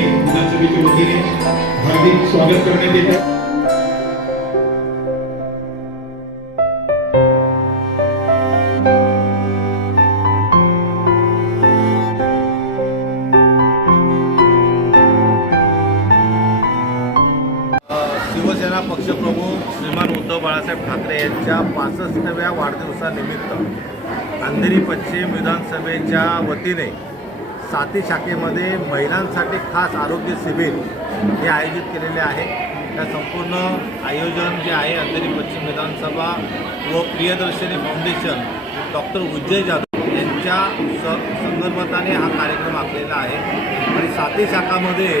समितीच्या वतीने हार्दिक स्वागत करण्यात येत. आहे शिवसेना पक्षप्रमुख श्रीमान उद्धव बाळासाहेब ठाकरे यांच्या पासष्टव्या वाढदिवसानिमित्त अंधेरी पश्चिम विधानसभेच्या वतीने साती शाखेमध्ये महिलांसाठी खास आरोग्य शिबिर हे आयोजित केलेले आहे. त्या संपूर्ण आयोजन जे आहे अंधेरी पश्चिम विधानसभा व प्रियदर्शनी फाउंडेशन डॉक्टर उज्जय जाधव यांच्या स संदर्भाने हा कार्यक्रम आखलेला आहे. आणि साती शाखामध्ये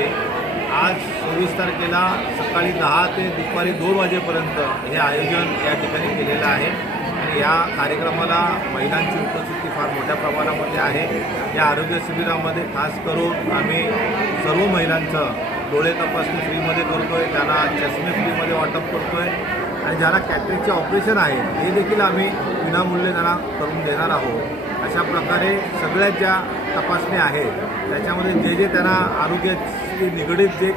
आज सव्वीस तारखेला सकाळी दहा ते दुपारी दोन वाजेपर्यंत हे आयोजन या ठिकाणी केलेलं आहे. आणि या कार्यक्रमाला महिलांची उपस्थिती फार मोठ्या प्रमाणामध्ये आहे. या आरोग्य शिबिरामध्ये खास करून आम्ही सर्व महिलांचं डोळे तपासणी फ्रीमध्ये करतो आहे त्यांना चष्मे फ्रीमध्ये वाटप करतो आहे आणि ज्यांना कॅटरेजचे ऑपरेशन आहे हे देखील आम्ही विनामूल्य त्यांना करून देणार आहोत. अशा प्रकारे सगळ्या ज्या तपासण्या आहेत त्याच्यामध्ये जे जे त्यांना आरोग्याशी निगडीत जे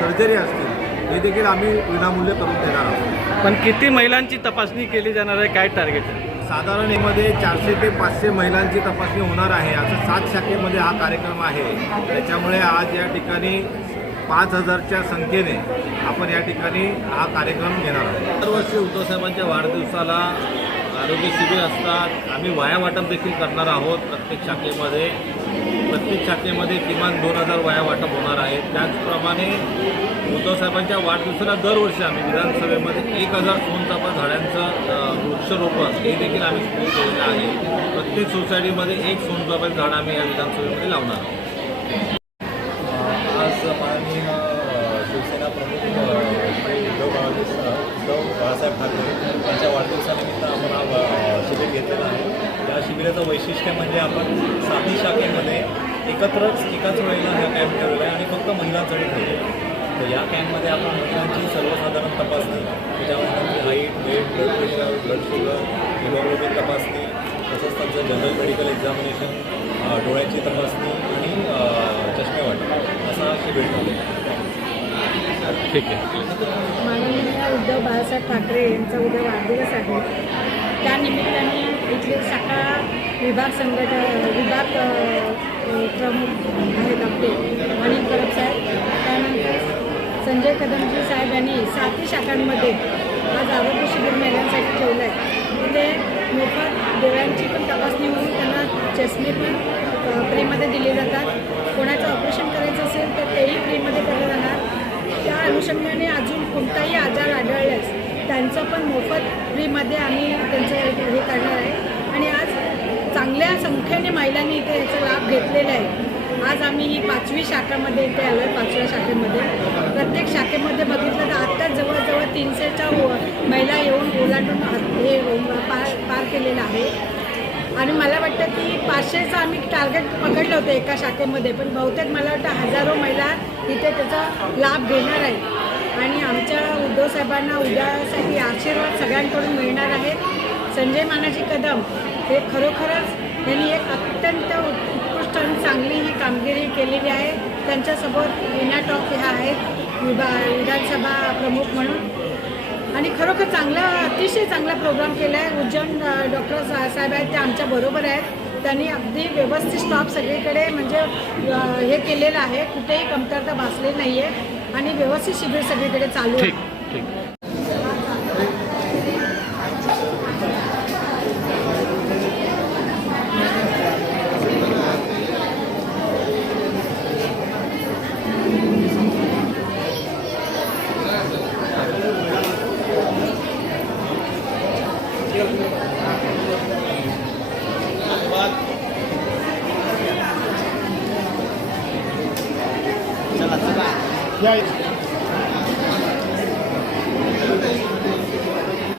सर्जरी असतील हे देखील आम्ही विनामूल्य करून देणार आहोत. पण किती महिलांची तपासणी केली जाणार आहे? काय टार्गेट आहे? साधारण यामध्ये चारशे ते पाचशे महिलांची तपासणी होणार आहे. असं सात शाखेमध्ये हा कार्यक्रम आहे. त्याच्यामुळे आज या ठिकाणी पाच हजारच्या संख्येने आपण या ठिकाणी हा कार्यक्रम घेणार आहोत. दरवर्षी उद्धवसाहेबांच्या वाढदिवसाला आरोग्य शिबिर असतात. आम्ही वाया वाटप देखील करणार आहोत प्रत्येक शाखेमध्ये. प्रत्येक शाखेमध्ये किमान दोन हजार वाया वाटप होणार आहे. त्याचप्रमाणे उद्धव साहेबांच्या वाढदिवसाला दरवर्षी आम्ही विधानसभेमध्ये एक हजार सोनचाफा झाडांचं वृक्षरोपण हे देखील आम्ही सुरू केलेलं आहे. प्रत्येक सोसायटीमध्ये एक सोनचाफाचं झाड आम्ही या विधानसभेमध्ये लावणार आहोत आज माननीय अ, शिवसेना प्रमुख अ, श्री उद्धव बाळासाहेब उद्धव बाळासाहेब ठाकरे यांच्या वाढदिवसानिमित्त आपण हा अ, शिबिर घेतलेला आहे शिबिराचं वैशिष्ट्य म्हणजे आपण साती शाखेमध्ये एकत्रच एकाच वेळेला हा कॅम्प ठेवलेला आहे आणि फक्त महिलांसाठी ठेवलेला आहे तर या कॅम्पमध्ये आपण महिलांची सर्वसाधारण तपासणी त्याच्यामध्ये त्यांची height weight blood pressure blood sugar haemoglobin तपासणी तसंच त्यांचं जनरल मेडिकल एक्झामिनेशन डोळ्यांची तपासणी आणि अ, चष्मे वाटप असा शिबिर ठेवलेला ठीक आहे. माननीय उद्धव बाळासाहेब ठाकरे यांचा उद्या वाढदिवस आहे. त्यानिमित्ताने इथले शाखा विभाग संघट विभाग प्रमुख आहेत आपले. अनिल परब साहेब. त्यानंतर संजय कदमजी साहेब यांनी सातही शाखांमध्ये आज आरोग्य शिबिर महिलांसाठी ठेवलं आहे तिथे मोफत डोळ्यांची पण तपासणी होऊन त्यांना चष्मे पण फ्रीमध्ये दिले जातात. कोणाचं ऑपरेशन करायचं असेल तर तेही फ्रीमध्ये केलं जाणार त्या अनुषंगाने अजून कोणताही आजार आढळल्यास त्यांचं पण मोफत फ्रीमध्ये आम्ही त्यांचं हे करणार आहे. आणि आज चांगल्या संख्येने महिलांनी इथे याचा लाभ घेतलेला आहे. आज आम्ही ही पाचवी शाखामध्ये इथे आलो आहे पाचव्या शाखेमध्ये. प्रत्येक शाखेमध्ये बघितलं तर आत्ताच जवळजवळ तीनशेच्या महिला येऊन ओलांडून हे पार पार केलेलं आहे. आणि मला वाटतं की पाचशेचं आम्ही टार्गेट पकडलं होतं एका शाखेमध्ये पण बहुतेक मला वाटतं हजारो महिला इथे त्याचा लाभ घेणार आहे आणि आमच्या उद्धवसाहेबांना उद्यासाठी आशीर्वाद सगळ्यांकडून मिळणार आहेत संजय मानाजी कदम हे खरोखरच त्यांनी एक अत्यंत उत्कृष्ट आणि चांगली ही कामगिरी केलेली आहे. त्यांच्यासोबत विना टॉप ह्या आहेत विभा विधानसभा प्रमुख म्हणून. आणि खरोखर चांगला अतिशय चांगला प्रोग्राम केला आहे. उज्जैन डॉक्टर साहेब आहेत ते आमच्या बरोबर आहेत. त्यांनी अगदी व्यवस्थित स्टॉप सगळीकडे म्हणजे हे केलेलं आहे. कुठेही कमतरता भासली नाही आहे आणि व्यवस्थित शिबिर सगळीकडे चालू आहे. ठीक ठीक या